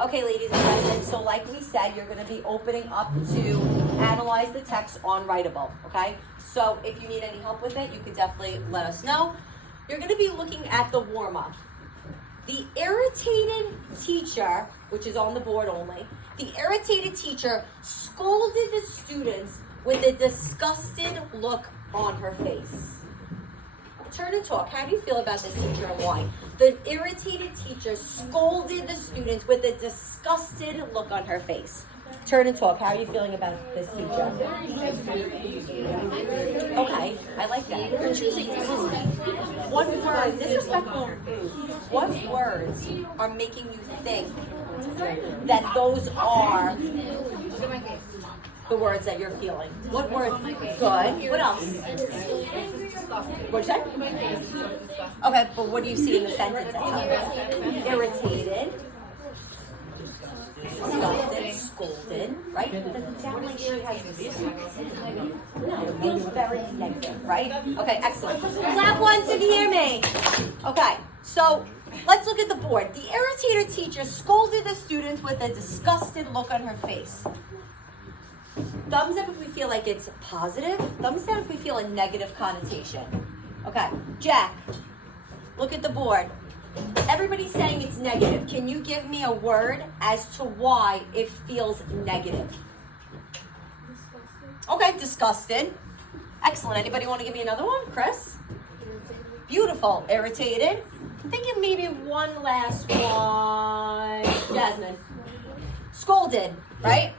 Okay, ladies and gentlemen, so like we said, you're going to be opening up to analyze the text on Writable, okay? So if you need any help with it, you can definitely let us know. You're going to be looking at the warm-up. The irritated teacher, which is on the board only, the irritated teacher scolded the students with a disgusted look on her face. Turn and talk. How do you feel about this teacher and why? The irritated teacher scolded the students with a disgusted look on her face. Turn and talk. How are you feeling about this teacher? Okay, I like that. You're choosing disrespectful. What words, disrespectful, what words are making you think that those are the words that you're feeling? What words? Good. What else? What'd you say? Okay, but what do you see in the sentence? Irritated, disgusted, scolded, right? It doesn't sound like she has this. No, it feels very negative, right? Okay, excellent. Clap once if you hear me. Okay, so let's look at the board. The irritated teacher scolded the students with a disgusted look on her face. Thumbs up if we feel like it's positive. Thumbs down if we feel a negative connotation. Okay, Jack, look at the board. Everybody's saying it's negative. Can you give me a word as to why it feels negative? Okay, disgusted. Excellent. Anybody want to give me another one? Chris? Beautiful. Irritated. I'm thinking maybe one last one. Jasmine. Scolded, right?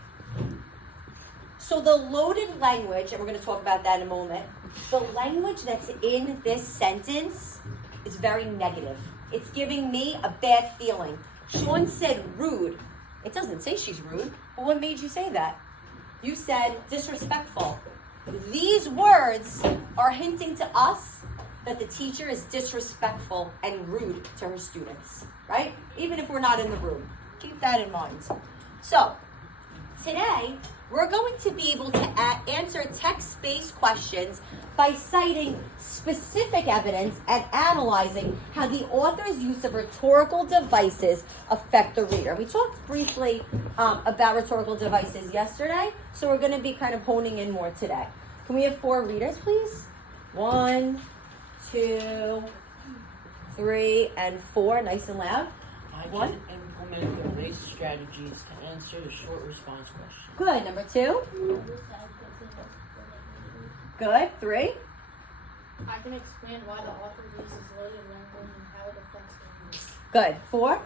So the loaded language, and we're going to talk about that in a moment, the language that's in this sentence is very negative. It's giving me a bad feeling. Sean said rude. It doesn't say she's rude, but what made you say that? You said disrespectful. These words are hinting to us that the teacher is disrespectful and rude to her students, right? Even if we're not in the room. Keep that in mind. So, today, we're going to be able to answer text-based questions by citing specific evidence and analyzing how the author's use of rhetorical devices affect the reader. We talked briefly about rhetorical devices yesterday, so we're going to be kind of honing in more today. Can we have 4 readers, please? 1, 2, 3, and 4. Nice and loud. I can implement the race strategies to answer the short response question. Good. Number 2. Good. 3. I can explain why the author uses loaded language and how it affects language. Good. 4.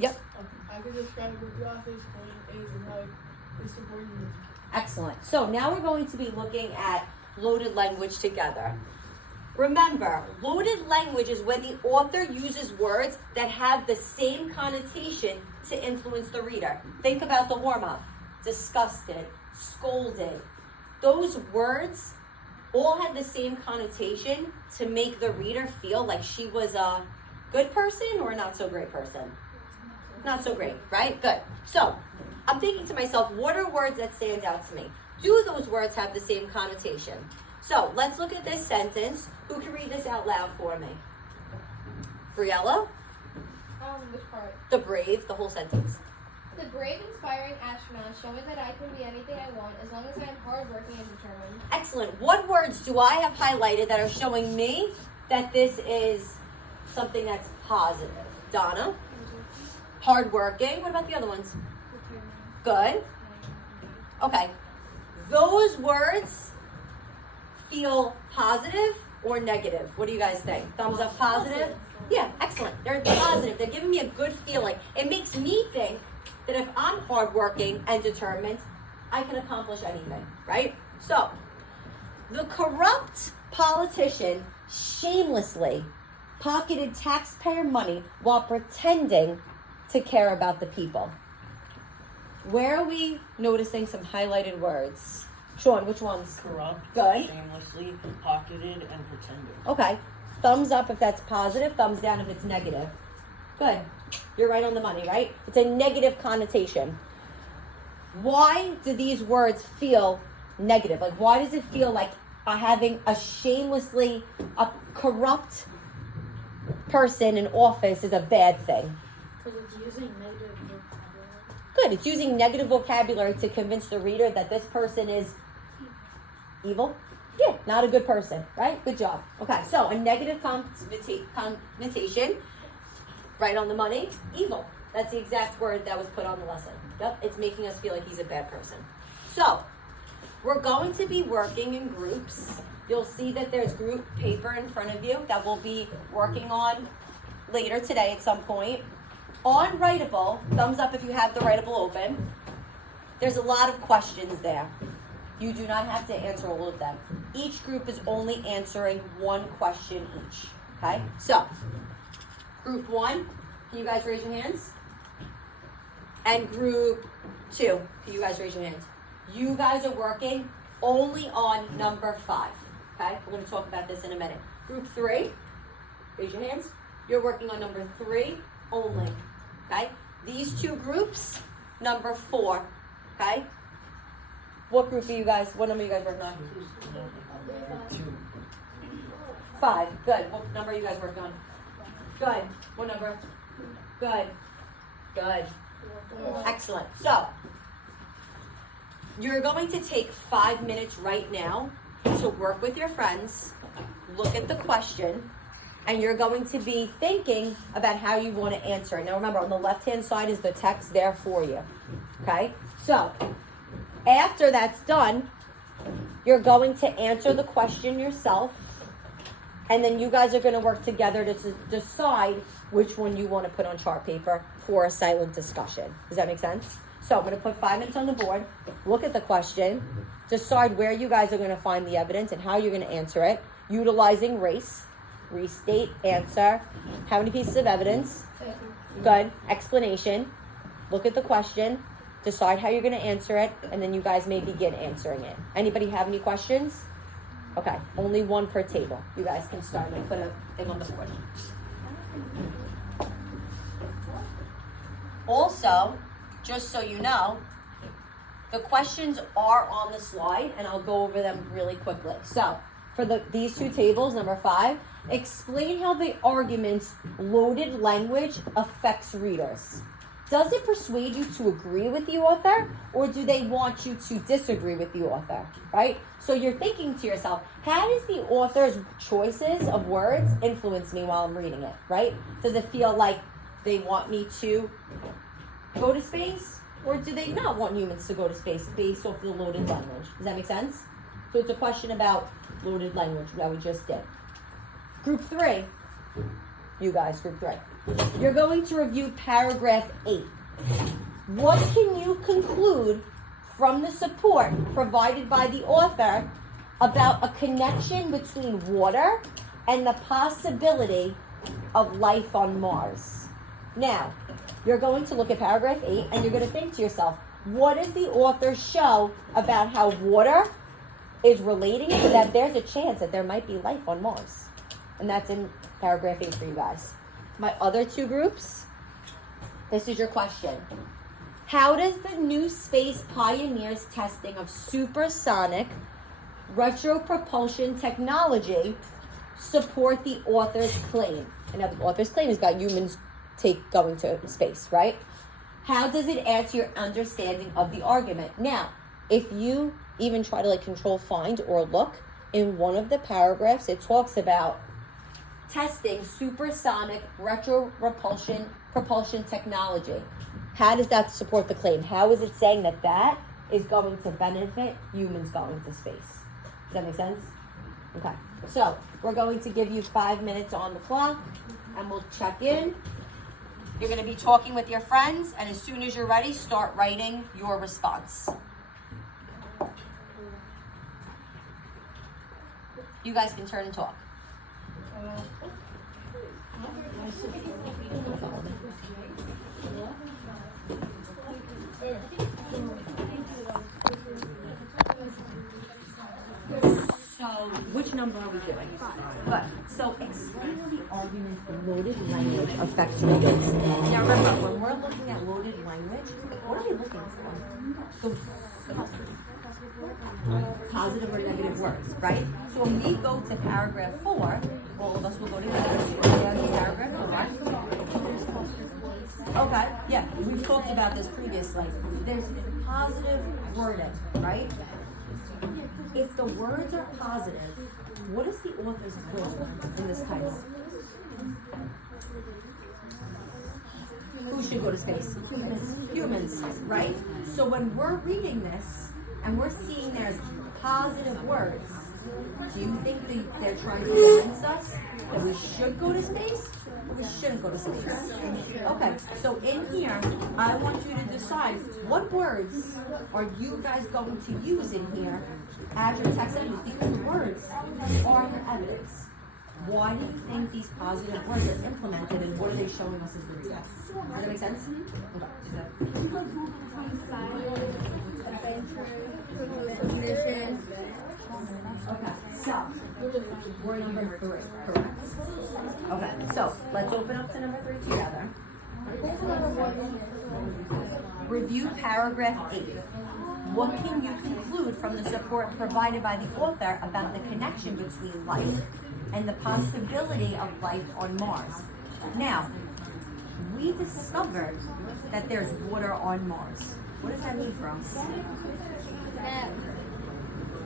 Yep. I can describe what the author is explaining and how it's important. Excellent. So now we're going to be looking at loaded language together. Remember, loaded language is when the author uses words that have the same connotation to influence the reader. Think about the warm-up. Disgusted, scolded. Those words all had the same connotation to make the reader feel like she was a good person or a not so great person. Not so great, right? Good. So, I'm thinking to myself, what are words that stand out to me? Do those words have the same connotation? So, let's look at this sentence. Who can read this out loud for me? Briella? Which part? The brave, the whole sentence. The brave, inspiring astronaut show me that I can be anything I want as long as I am hardworking and determined. Excellent. What words do I have highlighted that are showing me that this is something that's positive? Donna? Hardworking. What about the other ones? Good. Okay. Those words feel positive or negative? What do you guys think? Thumbs up, positive? Yeah, excellent. They're positive. They're giving me a good feeling. It makes me think that if I'm hardworking and determined, I can accomplish anything, right? So, the corrupt politician shamelessly pocketed taxpayer money while pretending to care about the people. Where are we noticing some highlighted words? Sean, which ones? Corrupt, Good. shamelessly, pocketed, and pretended. Okay. Thumbs up if that's positive, thumbs down if it's negative. Good. You're right on the money, right? It's a negative connotation. Why do these words feel negative? Like, why does it feel like having a corrupt person in office is a bad thing? Because it's using negative vocabulary. Good. It's using negative vocabulary to convince the reader that this person is evil. Yeah, not a good person, right? Good job. Okay, so a negative connotation, right on the money, evil. That's the exact word that was put on the lesson. Yep, it's making us feel like he's a bad person. So, we're going to be working in groups. You'll see that there's group paper in front of you that we'll be working on later today at some point. On Writable, thumbs up if you have the Writable open. There's a lot of questions there. You do not have to answer all of them. Each group is only answering one question each. Okay? So, group 1, can you guys raise your hands? And group 2, can you guys raise your hands? You guys are working only on number 5. Okay? We're going to talk about this in a minute. Group 3, raise your hands. You're working on number 3 only. Okay? These 2 groups, number 4. Okay? What group are you guys, what number are you guys working on? 5. Good. What number are you guys working on? Good. What number? Good. Good. Excellent. So, you're going to take 5 minutes right now to work with your friends, look at the question, and you're going to be thinking about how you want to answer it. Now remember, on the left-hand side is the text there for you. Okay? So, after that's done, you're going to answer the question yourself, and then you guys are going to work together to decide which one you want to put on chart paper for a silent discussion. Does that make sense? So I'm going to put 5 minutes on the board, look at the question, decide where you guys are going to find the evidence and how you're going to answer it, utilizing race, restate, answer, how many pieces of evidence, good, explanation, look at the question, decide how you're going to answer it, and then you guys may begin answering it. Anybody have any questions? Okay, only 1 per table. You guys can start and put a thing on the board. Also, just so you know, the questions are on the slide, and I'll go over them really quickly. So, for these 2 tables, number 5, explain how the argument's loaded language affects readers. Does it persuade you to agree with the author, or do they want you to disagree with the author, right? So you're thinking to yourself, how does the author's choices of words influence me while I'm reading it, right? Does it feel like they want me to go to space, or do they not want humans to go to space based off the loaded language? Does that make sense? So it's a question about loaded language that we just did. Group 3, you guys, group 3. You're going to review paragraph 8. What can you conclude from the support provided by the author about a connection between water and the possibility of life on Mars? Now, you're going to look at paragraph 8 and you're going to think to yourself, what does the author show about how water is relating to that there's a chance that there might be life on Mars? And that's in paragraph 8 for you guys. My other 2 groups, this is your question. How does the New Space Pioneers testing of supersonic retropropulsion technology support the author's claim? And now the author's claim is about humans going to space, right? How does it add to your understanding of the argument? Now, if you even try to control find or look, in one of the paragraphs, it talks about testing supersonic propulsion technology. How does that support the claim? How is it saying that that is going to benefit humans going to space? Does that make sense? Okay. So we're going to give you 5 minutes on the clock, and we'll check in. You're going to be talking with your friends, and as soon as you're ready, start writing your response. You guys can turn and talk. So, which number are we doing? 5. Good. So, explain how the argument's loaded language affects readers. Now, remember, when we're looking at loaded language, what are we looking for? Positive or negative words, right? So when we go to paragraph 4, all of us will go together. So we're going to paragraph 4. Okay, yeah, we've talked about this previously. There's positive wording, right? If the words are positive, what is the author's goal in this title? Who should go to space? Humans, right? So when we're reading this and we're seeing there's positive words, do you think they're trying to convince us that we should go to space or we shouldn't go to space? Okay, so in here, I want you to decide what words are you guys going to use in here as your text evidence, because words are your evidence. Why do you think these positive words are implemented and what are they showing us as the results? Does that make sense? Okay, so we're number 3, correct? Okay, so let's open up to number 3 together. Review paragraph 8. What can you conclude from the support provided by the author about the connection between life and the possibility of life on Mars? Now, we discovered that there's water on Mars. What does that mean for us?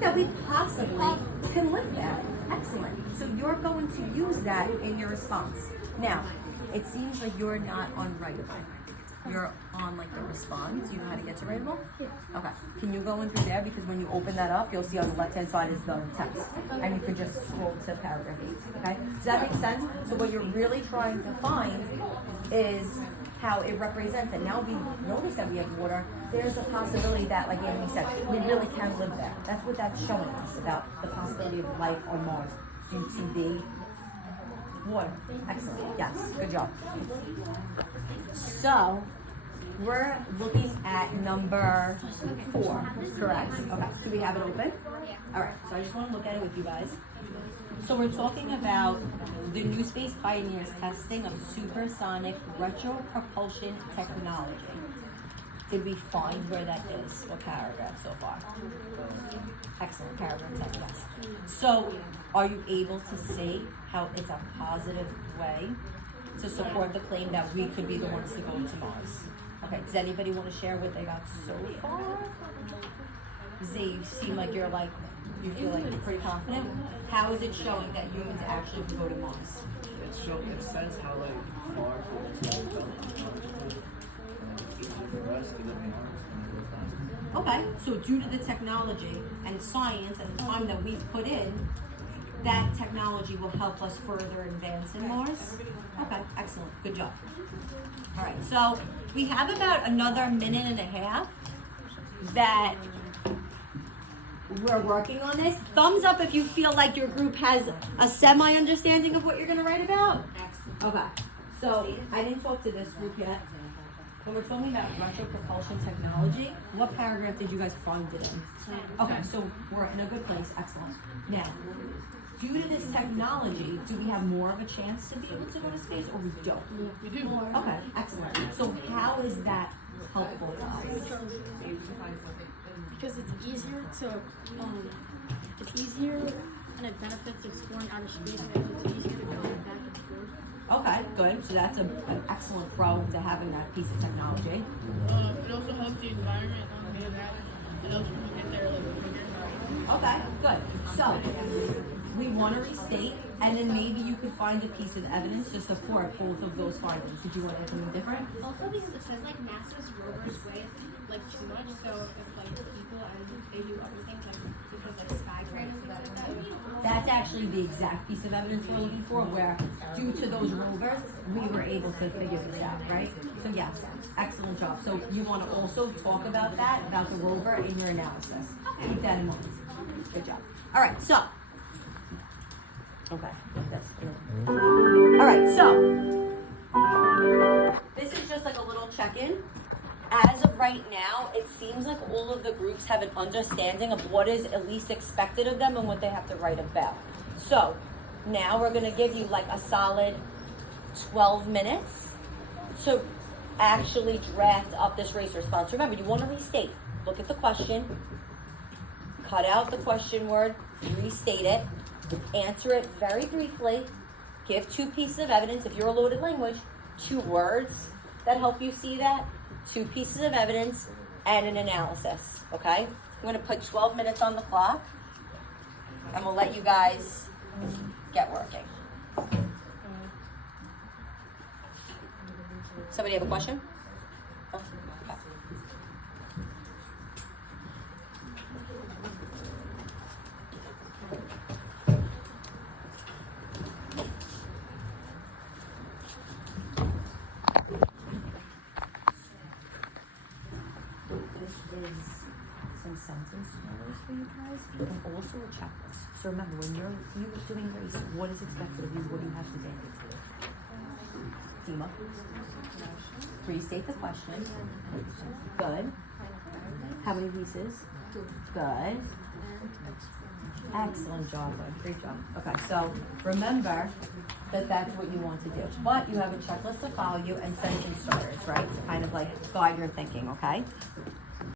That we possibly can live there. Excellent. So you're going to use that in your response. Now, it seems like you're not on writable. You're on like the response. You know how to get to writable? Okay. Can you go in through there? Because when you open that up, you'll see on the left-hand side is the text. And you can just scroll to paragraph 8. Okay? Does that make sense? So what you're really trying to find is how it represents it. Now we notice that we have water. There's a possibility that, like Anthony said, we really can live there. That's what that's showing us about the possibility of life on Mars due to the water. Excellent. Yes. Good job. So we're looking at number 4, correct? Okay. Do we have it open? All right. So I just want to look at it with you guys. So we're talking about the New Space Pioneers testing of supersonic retropropulsion technology. Did we find where that is? What paragraph so far? Excellent, paragraph 10, yes. So are you able to see how it's a positive way to support the claim that we could be the ones to go to Mars? Okay, does anybody want to share what they got so far? Z, you seem like you feel like you're pretty confident. How is it showing that humans actually can go to Mars? It says how like far it's easy for us to live on Mars and it goes down. Okay, so due to the technology and science and the time that we've put in, that technology will help us further advance in Mars? Okay, excellent, good job. All right, so we have about another minute and a half that we're working on this. Thumbs up if you feel like your group has a semi-understanding of what you're gonna write about. Okay, so I didn't talk to this group yet. When we're talking about retropropulsion technology, what paragraph did you guys find it in? Okay, so we're in a good place, excellent. Now, due to this technology, do we have more of a chance to be able to go to space or we don't? We do. Okay, excellent. So how is that helpful to us? Because it's easier and it benefits exploring outer space because it's easier to go back and forth. Okay, good. So that's an excellent pro to having that piece of technology. It also helps the environment on the other hand. It helps people get there like quicker. Okay, good. So we want to restate, and then maybe you could find a piece of evidence to support both of those findings. Did you want to add something different? Also, because it says like NASA's rovers weigh like too much, so if like people and they do other things like because like Skytrain and things like that. That's actually the exact piece of evidence we're looking for, where due to those rovers, we were able to figure this out, right? So yes, excellent job. So you want to also talk about that, about the rover in your analysis. Keep that in mind. Good job. All right, so. Okay, that's good. All right, so this is just like a little check-in. As of right now, it seems like all of the groups have an understanding of what is at least expected of them and what they have to write about. So now we're gonna give you like a solid 12 minutes to actually draft up this race response. Remember, you wanna restate. Look at the question, cut out the question word, restate it, answer it very briefly, give 2 pieces of evidence. If you're a loaded language, 2 words that help you see that, 2 pieces of evidence, and an analysis, okay? I'm gonna put 12 minutes on the clock, and we'll let you guys get working. Somebody have a question? Oh, okay. This is some sentence starters for you guys, and also a checklist. So remember, when you're doing race, what is expected of you? What do you have to say? Dima, restate the question. Good. How many pieces? Good. Excellent job, bud. Great job. Okay, so remember that that's what you want to do. But you have a checklist to follow you and sentence starters, right? To kind of like guide your thinking, okay?